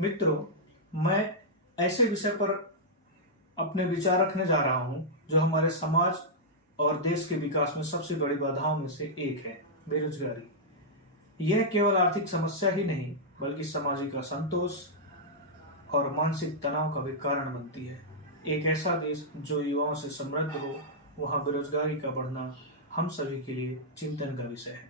मित्रों, मैं ऐसे विषय पर अपने विचार रखने जा रहा हूं जो हमारे समाज और देश के विकास में सबसे बड़ी बाधाओं में से एक है, बेरोजगारी। यह केवल आर्थिक समस्या ही नहीं बल्कि सामाजिक असंतोष और मानसिक तनाव का भी कारण बनती है। एक ऐसा देश जो युवाओं से समृद्ध हो, वहां बेरोजगारी का बढ़ना हम सभी के लिए चिंतन का विषय है।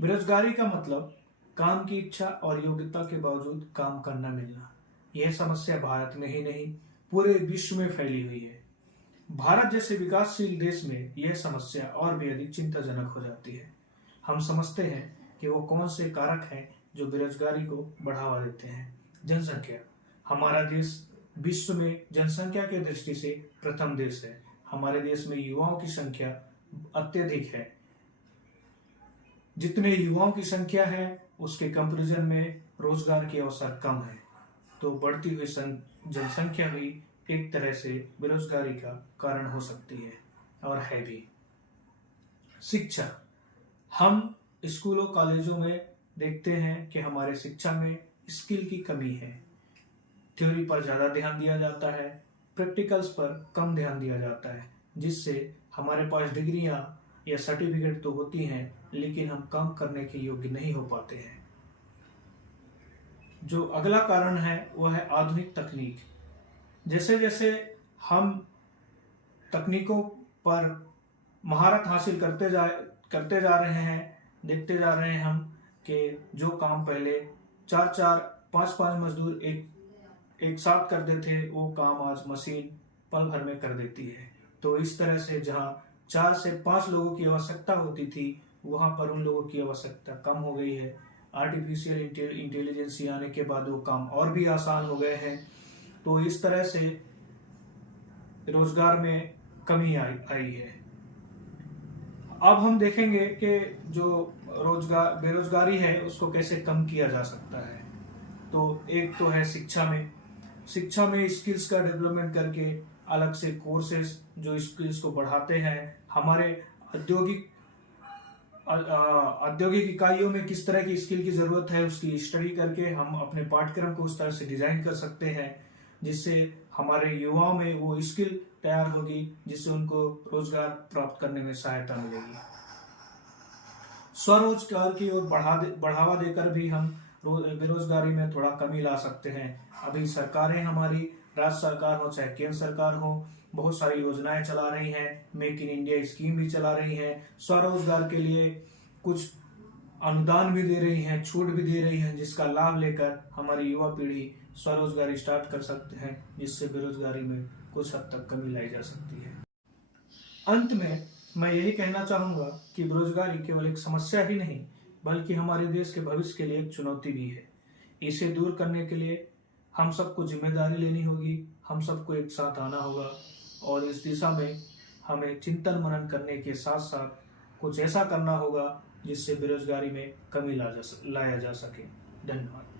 बेरोजगारी का मतलब काम की इच्छा और योग्यता के बावजूद काम करना मिलना। यह समस्या भारत में ही नहीं, पूरे विश्व में फैली हुई है। भारत जैसे विकासशील देश में यह समस्या और भी अधिक चिंताजनक हो जाती है। हम समझते हैं कि वो कौन से कारक हैं जो बेरोजगारी को बढ़ावा देते हैं। जनसंख्या। हमारा देश विश्व में जनसंख्या की दृष्टि से प्रथम देश है। हमारे देश में युवाओं की संख्या अत्यधिक है। जितने युवाओं की संख्या है उसके कंपैरिजन में रोजगार के अवसर कम है, तो बढ़ती हुई जनसंख्या भी एक तरह से बेरोजगारी का कारण हो सकती है और है भी। शिक्षा। हम स्कूलों कॉलेजों में देखते हैं कि हमारे शिक्षा में स्किल की कमी है। थ्योरी पर ज़्यादा ध्यान दिया जाता है, प्रैक्टिकल्स पर कम ध्यान दिया जाता है, जिससे हमारे पास डिग्रियां या सर्टिफिकेट तो होती हैं लेकिन हम काम करने के योग्य नहीं हो पाते हैं। जो अगला कारण है वह है आधुनिक तकनीक। जैसे जैसे हम तकनीकों पर महारत हासिल करते जा रहे हैं, देखते जा रहे हैं हम कि जो काम पहले 4-4, 5-5 मजदूर एक साथ करते थे, वो काम आज मशीन पल भर में कर देती है। तो इस तरह से जहां 4 से 5 लोगों की आवश्यकता होती थी, वहां पर उन लोगों की आवश्यकता कम हो गई है। आर्टिफिशियल इंटेलिजेंस आने के बाद वो काम और भी आसान हो गए हैं। तो इस तरह से रोजगार में कमी आई है। अब हम देखेंगे कि जो बेरोजगारी है उसको कैसे कम किया जा सकता है। तो एक तो है शिक्षा में स्किल्स का डेवलपमेंट करके अलग से कोर्सेज जो स्किल्स को बढ़ाते हैं। हमारे औद्योगिक इकाइयों में किस तरह की स्किल की जरूरत है उसकी स्टडी करके हम अपने पाठ्यक्रम को उस तरह से डिजाइन कर सकते हैं जिससे हमारे युवाओं में वो स्किल तैयार होगी, जिससे उनको रोजगार प्राप्त करने में सहायता मिलेगी। स्वरोजगार की ओर बढ़ावा देकर भी हम बेरोजगारी में थोड़ा कमी ला सकते हैं। अभी सरकारें, हमारी राज्य सरकार हो चाहे केंद्र सरकार हो, बहुत सारी योजनाएं चला रही हैं। मेक इन इंडिया स्कीम भी चला रही हैं। स्वरोजगार के लिए कुछ अनुदान भी दे रही हैं, छूट भी दे रही हैं, जिसका लाभ लेकर हमारी युवा पीढ़ी स्वरोजगार स्टार्ट कर सकते हैं, जिससे बेरोजगारी में कुछ हद तक कमी लाई जा सकती है। अंत में मैं यही कहना चाहूंगा कि बेरोजगारी केवल एक समस्या ही नहीं बल्कि हमारे देश के भविष्य के लिए एक चुनौती भी है। इसे दूर करने के लिए हम सबको जिम्मेदारी लेनी होगी, हम सबको एक साथ आना होगा और इस दिशा में हमें चिंतन मनन करने के साथ साथ कुछ ऐसा करना होगा जिससे बेरोजगारी में कमी लाया जा सके। धन्यवाद।